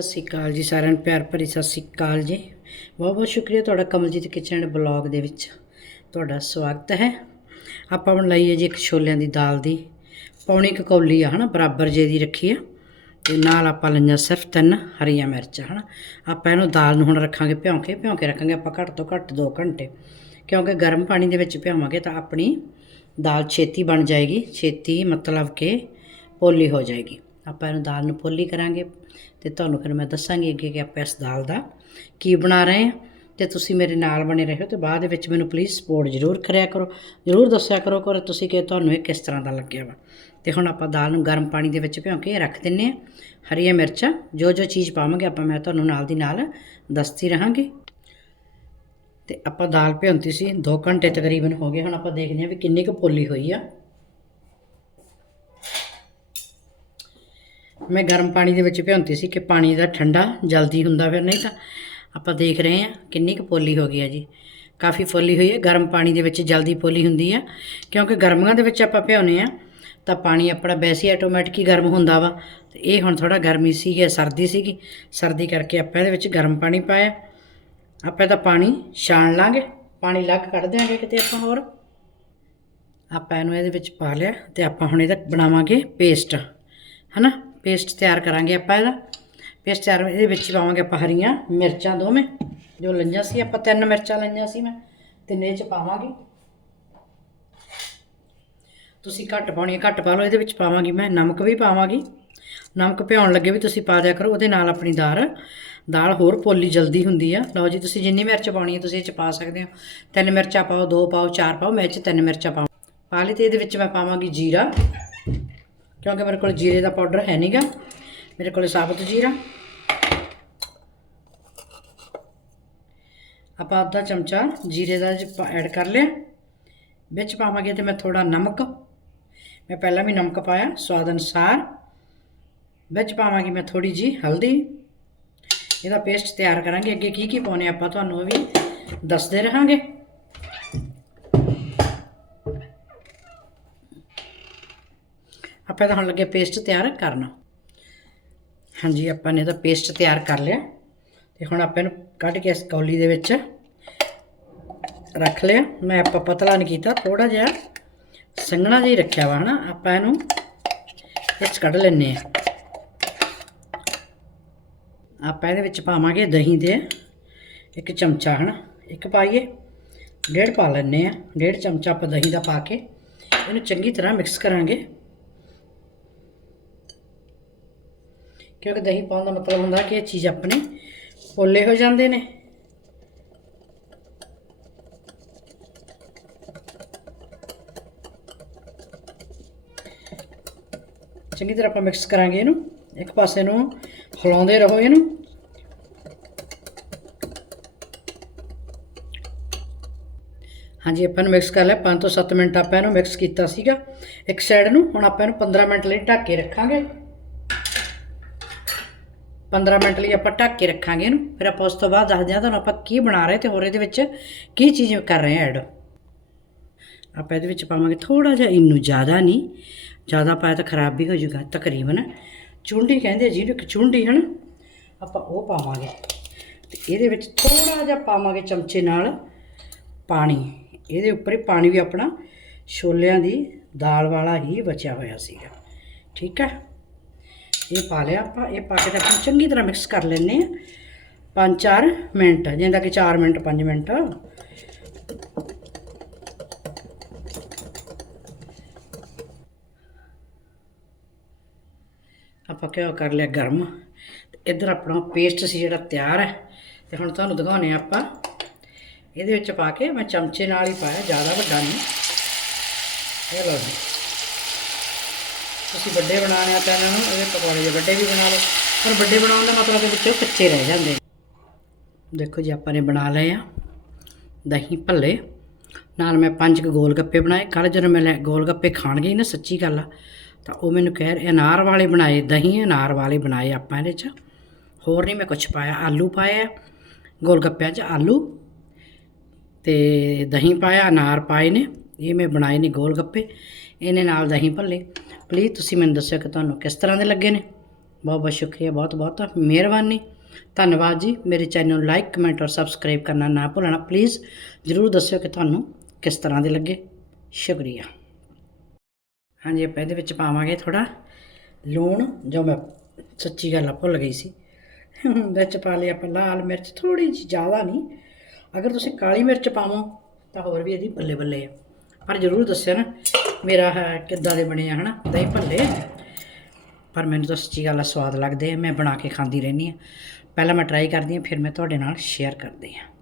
ਸਤਿ ਸ਼੍ਰੀ ਅਕਾਲ ਜੀ ਸਾਰਿਆਂ ਨੂੰ, ਪਿਆਰ ਭਰੀ ਸਤਿ ਸ਼੍ਰੀ ਅਕਾਲ ਜੀ। ਬਹੁਤ ਬਹੁਤ ਸ਼ੁਕਰੀਆ ਤੁਹਾਡਾ ਕਮਲਜੀਤ ਕਿਚਨ ਐਂਡ ਬਲੌਗ ਦੇ ਵਿੱਚ। ਤੁਹਾਡਾ ਸਵਾਗਤ ਹੈ। ਆਪਾਂ ਬਣਾਈ ਹੈ ਜੀ ਇੱਕ ਛੋਲਿਆਂ ਦੀ ਦਾਲ ਦੀ। ਪੌਣੀ ਕੁ ਕੌਲੀ ਆ, ਹਨਾ, ਬਰਾਬਰ ਜੇ ਦੀ ਰੱਖੀ ਆ। ਤੇ ਨਾਲ ਆਪਾਂ ਲਈਆਂ ਸਿਰਫ ਤਿੰਨ ਹਰੀਆਂ ਮਿਰਚਾਂ, ਹਨਾ। ਆਪਾਂ ਇਹਨੂੰ ਦਾਲ ਨੂੰ ਹੁਣ ਰੱਖਾਂਗੇ ਭਿਉਂ ਕੇ ਭਿਉਂ ਕੇ ਰੱਖਾਂਗੇ ਆਪਾਂ ਘੱਟ ਤੋਂ ਘੱਟ 2 ਘੰਟੇ। ਕਿਉਂਕਿ ਗਰਮ ਪਾਣੀ ਦੇ ਵਿੱਚ ਭਿਆਵਾਂਗੇ ਤਾਂ ਆਪਣੀ ਦਾਲ ਛੇਤੀ ਬਣ ਜਾਏਗੀ, ਛੇਤੀ ਮਤਲਬ ਕਿ ਪੋਲੀ ਹੋ ਜਾਏਗੀ। ਆਪਾਂ ਇਹਨੂੰ ਦਾਲ ਨੂੰ ਪੋਲੀ ਕਰਾਂਗੇ ਤੇ ਤੁਹਾਨੂੰ ਫਿਰ ਮੈਂ ਦੱਸਾਂਗੀ ਅੱਗੇ ਕਿ ਆਪਾਂ ਇਸ ਦਾਲ ਦਾ ਕੀ ਬਣਾ ਰਹੇ ਹਾਂ ਤੇ ਤੁਸੀਂ ਮੇਰੇ ਨਾਲ ਬਣੇ ਰਹੋ ਤੇ ਬਾਅਦ ਦੇ ਵਿੱਚ ਮੈਨੂੰ ਪਲੀਜ਼ ਸਪੋਰਟ ਜ਼ਰੂਰ ਕਰਿਆ ਕਰੋ, ਜ਼ਰੂਰ ਦੱਸਿਆ ਕਰੋ ਕਿ ਤੁਸੀਂ ਕਿ ਤੁਹਾਨੂੰ ਇਹ ਕਿਸ ਤਰ੍ਹਾਂ ਦਾ ਲੱਗਿਆ ਵਾ। ਤੇ ਹੁਣ ਆਪਾਂ ਦਾਲ ਨੂੰ ਗਰਮ ਪਾਣੀ ਦੇ ਵਿੱਚ ਭਿਉਂ ਕੇ ਰੱਖ ਦਿੰਨੇ ਆ ਹਰੀਆਂ ਮਿਰਚਾਂ, ਜੋ ਜੋ ਚੀਜ਼ ਪਾਵਾਂਗੇ ਆਪਾਂ ਮੈਂ ਤੁਹਾਨੂੰ ਨਾਲ ਦੀ ਨਾਲ ਦੱਸਦੀ ਰਹਾਂਗੀ। ਤੇ ਆਪਾਂ ਦਾਲ ਭਿਉਂਤੀ ਸੀ 2 ਘੰਟੇ ਤਕਰੀਬਨ ਹੋ ਗਏ, ਹੁਣ ਆਪਾਂ ਦੇਖਦੇ ਹਾਂ ਵੀ ਕਿੰਨੀ ਕੁ ਪੋਲੀ ਹੋਈ ਆ। ਮੈਂ ਗਰਮ ਪਾਣੀ ਦੇ ਵਿੱਚ ਭਿਉਂਤੀ ਸੀ ਕਿ ਪਾਣੀ ਦਾ ਠੰਡਾ ਜਲਦੀ ਹੁੰਦਾ ਫਿਰ ਨਹੀਂ ਤਾਂ ਆਪਾਂ ਦੇਖ ਰਹੇ ਹਾਂ ਕਿੰਨੀ ਕੁ ਪੋਲੀ ਹੋ ਗਈ ਹੈ ਜੀ। ਕਾਫੀ ਫੁੱਲੀ ਹੋਈ ਹੈ, ਗਰਮ ਪਾਣੀ ਦੇ ਵਿੱਚ ਜਲਦੀ ਪੋਲੀ ਹੁੰਦੀ ਆ ਕਿਉਂਕਿ ਗਰਮੀਆਂ ਦੇ ਵਿੱਚ ਆਪਾਂ ਭਿਉਂਦੇ ਆ ਤਾਂ ਪਾਣੀ ਆਪਣਾ ਵੈਸੇ ਆਟੋਮੈਟਿਕ ਹੀ ਗਰਮ ਹੁੰਦਾ ਵਾ। ਤੇ ਇਹ ਹੁਣ ਥੋੜਾ ਗਰਮੀ ਸੀਗੀ ਸਰਦੀ ਸੀਗੀ। ਸਰਦੀ ਕਰਕੇ ਆਪਾਂ ਇਹਦੇ ਵਿੱਚ ਗਰਮ ਪਾਣੀ ਪਾਇਆ। ਆਪਾਂ ਇਹਦਾ ਪਾਣੀ ਛਾਣ ਲਾਂਗੇ। ਪਾਣੀ ਲੱਗ ਕੱਢ ਦਿਆਂਗੇ ਕਿਤੇ ਆਪਾਂ ਹੋਰ। ਆਪਾਂ ਇਹਨੂੰ ਇਹਦੇ ਵਿੱਚ ਪਾ ਲਿਆ ਤੇ ਆਪਾਂ ਹੁਣ ਇਹਦਾ ਬਣਾਵਾਂਗੇ ਪੇਸਟ ਹਨਾ? ਪੇਸਟ ਤਿਆਰ ਕਰਾਂਗੇ ਆਪਾਂ ਇਹਦਾ। ਪੇਸਟ ਤਿਆਰ ਇਹਦੇ ਵਿੱਚ ਪਾਵਾਂਗੇ ਆਪਾਂ ਹਰੀਆਂ ਮਿਰਚਾਂ ਦੋਵੇਂ। ਜੋ ਲਈਆਂ ਸੀ ਆਪਾਂ, ਤਿੰਨ ਮਿਰਚਾਂ ਲਈਆਂ ਸੀ ਮੈਂ ਤਿੰਨੇ ਚ ਪਾਵਾਂਗੀ। ਤੁਸੀਂ ਘੱਟ ਪਾਉਣੀ ਹੈ, ਘੱਟ ਪਾ ਲਓ, ਇਹਦੇ ਵਿੱਚ ਪਾਵਾਂਗੀ ਮੈਂ, ਨਮਕ ਵੀ ਪਾਵਾਂਗੀ। ਨਮਕ ਭਿਉਣ ਲੱਗੇ ਵੀ ਤੁਸੀਂ ਪਾ ਦਿਆ ਕਰੋ, ਉਹਦੇ ਨਾਲ ਆਪਣੀ ਦਾਲ। ਦਾਲ ਹੋਰ ਪੋਲੀ ਜਲਦੀ ਹੁੰਦੀ ਆ। ਲਓ ਜੀ, ਤੁਸੀਂ ਜਿੰਨੀ ਮਿਰਚ ਪਾਉਣੀ ਹੈ, ਤੁਸੀਂ ਇਹ ਚ ਪਾ ਸਕਦੇ ਹੋ। ਤਿੰਨ ਮਿਰਚਾਂ ਪਾਓ, ਦੋ ਪਾਓ, ਚਾਰ ਪਾਓ, ਮੈਂ ਇਹ ਚ ਤਿੰਨ ਮਿਰਚਾਂ ਪਾਵਾਂ। ਪਾ ਲਈ ਤੇ ਇਹਦੇ ਵਿੱਚ ਮੈਂ ਪਾਵਾਂਗੀ ਜੀਰਾ। ਕਿਉਂਕਿ ਮੇਰੇ ਕੋਲ ਜੀਰੇ ਦਾ ਪਾਊਡਰ ਹੈ ਨਹੀਂਗਾ ਮੇਰੇ ਕੋਲ ਸਾਬਤ ਜੀਰਾ। ਆਪਾਂ ਅੱਧਾ ਚਮਚਾ ਜੀਰੇ ਦਾ ਐਡ ਕਰ ਲਿਆ। ਵਿੱਚ ਪਾਵਾਂਗੇ ਤੇ ਮੈਂ ਥੋੜਾ ਨਮਕ। ਮੈਂ ਪਹਿਲਾਂ ਵੀ ਨਮਕ ਪਾਇਆ, ਸਵਾਦ ਅਨੁਸਾਰ। ਵਿੱਚ ਪਾਵਾਂਗੀ ਮੈਂ ਥੋੜੀ ਜੀ ਹਲਦੀ। ਇਹਦਾ ਪੇਸਟ ਤਿਆਰ ਕਰਾਂਗੇ। ਅੱਗੇ ਕੀ ਕੀ ਪਾਉਣੇ ਆਪਾਂ ਤੁਹਾਨੂੰ ਉਹ ਵੀ ਦੱਸਦੇ ਰਹਾਂਗੇ। ਆਪਾਂ ਤਾਂ ਹੁਣ ਲੱਗੇ ਪੇਸਟ ਤਿਆਰ ਕਰਨਾ। ਹਾਂਜੀ, ਆਪਾਂ ਨੇ ਇਹਦਾ ਪੇਸਟ ਤਿਆਰ ਕਰ ਲਿਆ। ਤੇ ਹੁਣ ਆਪਾਂ ਇਹਨੂੰ ਕੱਢ ਕੇ ਇਸ ਕੌਲੀ ਦੇ ਵਿੱਚ ਰੱਖ ਲਿਆ। ਮੈਂ ਆਪਾਂ ਪਤਲਾ ਨਹੀਂ ਕੀਤਾ ਥੋੜਾ ਜਿਹਾ ਸੰਘਣਾ ਜਿਹਾ ਹੀ ਰੱਖਿਆ ਵਾ, ਹਨਾ? ਆਪਾਂ ਇਹਨੂੰ ਇਸ ਕੱਢ ਲੈਣੇ ਆ ਆਪਾਂ ਇਹਦੇ ਵਿੱਚ ਪਾਵਾਂਗੇ ਦਹੀਂ ਦੇ ਇੱਕ ਚਮਚਾ, ਹਨਾ? ਇੱਕ ਪਾਈਏ, ਡੇਢ ਪਾ ਲੈਣੇ ਆ ਡੇਢ ਚਮਚਾ ਆਪਾਂ ਦਹੀਂ ਦਾ ਪਾ ਕੇ ਇਹਨੂੰ ਚੰਗੀ ਤਰ੍ਹਾਂ ਮਿਕਸ ਕਰਾਂਗੇ। ਕਿਉਂਕਿ ਦਹੀਂ ਪਾਉਣ ਦਾ ਮਤਲਬ ਹੁੰਦਾ ਕਿ ਇਹ ਚੀਜ਼ ਆਪਣੇ ਪੋਲੇ ਹੋ ਜਾਂਦੇ ਨੇ। ਚੰਗੀ ਤਰ੍ਹਾਂ ਆਪਾਂ ਮਿਕਸ ਕਰਾਂਗੇ ਇਹਨੂੰ। ਇੱਕ ਪਾਸੇ ਨੂੰ ਹਿਲਾਉਂਦੇ ਰਹੋ ਇਹਨੂੰ। ਹਾਂਜੀ, ਆਪਾਂ ਨੂੰ ਮਿਕਸ ਕਰ ਲਿਆ। 5 ਤੋਂ 7 ਮਿੰਟ ਆਪਾਂ ਇਹਨੂੰ ਮਿਕਸ ਕੀਤਾ ਸੀਗਾ। ਇੱਕ ਸਾਈਡ ਨੂੰ ਹੁਣ ਆਪਾਂ ਇਹਨੂੰ 15 ਮਿੰਟ ਲਈ ਢੱਕ ਕੇ ਰੱਖਾਂਗੇ। 15 ਮਿੰਟ ਲਈ ਆਪਾਂ ਢੱਕ ਕੇ ਰੱਖਾਂਗੇ ਇਹਨੂੰ। ਫਿਰ ਆਪਾਂ ਉਸ ਤੋਂ ਬਾਅਦ ਦੱਸਦੇ ਹਾਂ ਤੁਹਾਨੂੰ ਆਪਾਂ ਕੀ ਬਣਾ ਰਹੇ ਤੇ ਹੋਰ ਇਹਦੇ ਵਿੱਚ ਕੀ ਚੀਜ਼ ਕਰ ਰਹੇ ਹਾਂ ਐਡ ਆਪਾਂ ਇਹਦੇ ਵਿੱਚ ਪਾਵਾਂਗੇ ਥੋੜਾ ਜਿਹਾ ਇਹਨੂੰ ਜ਼ਿਆਦਾ ਨਹੀਂ, ਜ਼ਿਆਦਾ ਪਾਇਆ ਤਾਂ ਖਰਾਬ ਵੀ ਹੋ ਜਾਊਗਾ, ਤਕਰੀਬਨ। ਚੁੰਡੀ ਕਹਿੰਦੇ ਆ ਜਿਹਨੂੰ ਕਿ ਚੁੰਡੀ, ਹਨ? ਆਪਾਂ ਉਹ ਪਾਵਾਂਗੇ। ਤੇ ਇਹਦੇ ਵਿੱਚ ਥੋੜਾ ਜਿਹਾ ਪਾਵਾਂਗੇ ਚਮਚੇ ਨਾਲ ਪਾਣੀ। ਇਹਦੇ ਉੱਪਰ ਹੀ ਪਾਣੀ ਵੀ ਆਪਣਾ ਛੋਲਿਆਂ ਦੀ ਦਾਲ ਵਾਲਾ ਹੀ ਬਚਿਆ ਹੋਇਆ ਸੀਗਾ। ਠੀਕ ਹੈ? ਇਹ ਪਾ ਲਿਆ ਆਪਾਂ, ਇਹ ਪਾ ਕੇ ਤਾਂ ਆਪਾਂ ਚੰਗੀ ਤਰ੍ਹਾਂ ਮਿਕਸ ਕਰ ਲੈਨੇ ਆ 5-4 ਮਿੰਟ ਜਿੰਦਾ ਕਿ 4 ਮਿੰਟ 5 ਮਿੰਟ। ਆਪਾਂ ਘਿਓ ਕਰ ਲਿਆ ਗਰਮ। ਤੇ ਇੱਧਰ ਆਪਣਾ ਪੇਸਟ ਸੀ ਜਿਹੜਾ ਤਿਆਰ ਹੈ। ਤੇ ਹੁਣ ਤੁਹਾਨੂੰ ਦਿਖਾਉਣੇ ਆਪਾਂ। ਇਹਦੇ ਵਿੱਚ ਪਾ ਕੇ ਮੈਂ ਚਮਚੇ ਨਾਲ ਹੀ ਪਾਇਆ, ਜ਼ਿਆਦਾ ਵੱਡਾ ਨਹੀਂ। ਇਹ ਲਓ ਤੁਸੀਂ ਵੱਡੇ ਬਣਾਉਣੇ ਆ ਤਾਂ ਇਹਨਾਂ ਨੂੰ, ਇਹਦੇ ਪਕੌੜੇ ਜੇ ਵੱਡੇ ਵੀ ਬਣਾ ਲਓ। ਪਰ ਵੱਡੇ ਬਣਾਉਣ ਦਾ ਮਤਲਬ ਦੇ ਵਿੱਚੋਂ ਕੱਚੇ ਰਹਿ ਜਾਂਦੇ। ਦੇਖੋ ਜੀ, ਆਪਾਂ ਨੇ ਬਣਾ ਲਏ ਆ ਦਹੀਂ ਭੱਲੇ। ਨਾਲ ਮੈਂ ਪੰਜ ਕੁ ਗੋਲ ਗੱਪੇ ਬਣਾਏ। ਕੱਲ ਜਦੋਂ ਮੈਂ ਲੈ ਗੋਲ ਗੱਪੇ ਖਾਣ ਗਈ ਨਾ, ਸੱਚੀ ਗੱਲ ਆ, ਤਾਂ ਉਹ ਮੈਨੂੰ ਕਹਿ ਰਹੇ, ਅਨਾਰ ਵਾਲੇ ਬਣਾਏ, ਦਹੀਂ ਅਨਾਰ ਵਾਲੇ ਬਣਾਏ ਆਪਾਂ ਇਹਦੇ 'ਚ। ਹੋਰ ਨਹੀਂ ਮੈਂ ਕੁਝ ਪਾਇਆ, ਆਲੂ ਪਾਇਆ ਗੋਲ ਗੱਪਿਆਂ 'ਚ ਆਲੂ ਤੇ ਦਹੀਂ ਪਾਇਆ, ਅਨਾਰ ਪਾਏ ਨੇ। ਇਹ ਮੈਂ ਬਣਾਏ ਨੇ ਗੋਲ ਗੱਪੇ ਇਹਨੇ ਨਾਲ ਦਹੀਂ ਭੱਲੇ। ਪਲੀਜ਼ ਤੁਸੀਂ ਮੈਨੂੰ ਦੱਸਿਓ ਕਿ ਤੁਹਾਨੂੰ ਕਿਸ ਤਰ੍ਹਾਂ ਦੇ ਲੱਗੇ ਨੇ? ਬਹੁਤ ਬਹੁਤ ਸ਼ੁਕਰੀਆ, ਬਹੁਤ ਬਹੁਤ ਮਿਹਰਬਾਨੀ। ਧੰਨਵਾਦ ਜੀ, ਮੇਰੇ ਚੈਨਲ ਨੂੰ ਲਾਈਕ ਕਮੈਂਟ ਔਰ ਸਬਸਕ੍ਰਾਈਬ ਕਰਨਾ ਨਾ ਭੁੱਲਣਾ। ਪਲੀਜ਼ ਜਰੂਰ ਦੱਸਿਓ ਕਿ ਤੁਹਾਨੂੰ ਕਿਸ ਤਰ੍ਹਾਂ ਦੇ ਲੱਗੇ। ਸ਼ੁਕਰੀਆ। ਹਾਂਜੀ, ਆਪਾਂ ਇਹਦੇ ਵਿੱਚ ਪਾਵਾਂਗੇ ਥੋੜਾ ਲੂਣ, ਜੋ ਮੈਂ ਸੱਚੀ ਗੱਲ ਆ, ਭੁੱਲ ਗਈ ਸੀ। ਵਿੱਚ ਪਾ ਲਿਆ ਆਪਾਂ ਲਾਲ ਮਿਰਚ ਥੋੜੀ ਜਿਹੀ ਜ਼ਿਆਦਾ ਨਹੀਂ। ਅਗਰ ਤੁਸੀਂ ਕਾਲੀ ਮਿਰਚ ਪਾਵੋ ਤਾਂ ਹੋਰ ਵੀ ਇਹਦੀ ਬੱਲੇ ਬੱਲੇ ਆ। ਪਰ ਜਰੂਰ ਦੱਸਿਓ ਨਾ ਮੇਰਾ ਹੈ ਕਿੱਦਾਂ ਦੇ ਬਣੇ ਆ, ਹਨਾ? ਦਹੀਂ ਭੱਲੇ। ਪਰ ਮੈਨੂੰ ਤਾਂ ਸੱਚੀ ਗੱਲ ਆ, ਸਵਾਦ ਲੱਗਦੇ ਆ। ਮੈਂ ਬਣਾ ਕੇ ਖਾਂਦੀ ਰਹਿੰਦੀ ਆ। ਪਹਿਲਾਂ ਮੈਂ ਟਰਾਈ ਕਰਦੀ ਆ, ਫਿਰ ਮੈਂ ਤੁਹਾਡੇ ਨਾਲ ਸ਼ੇਅਰ ਕਰਦੀ ਆ।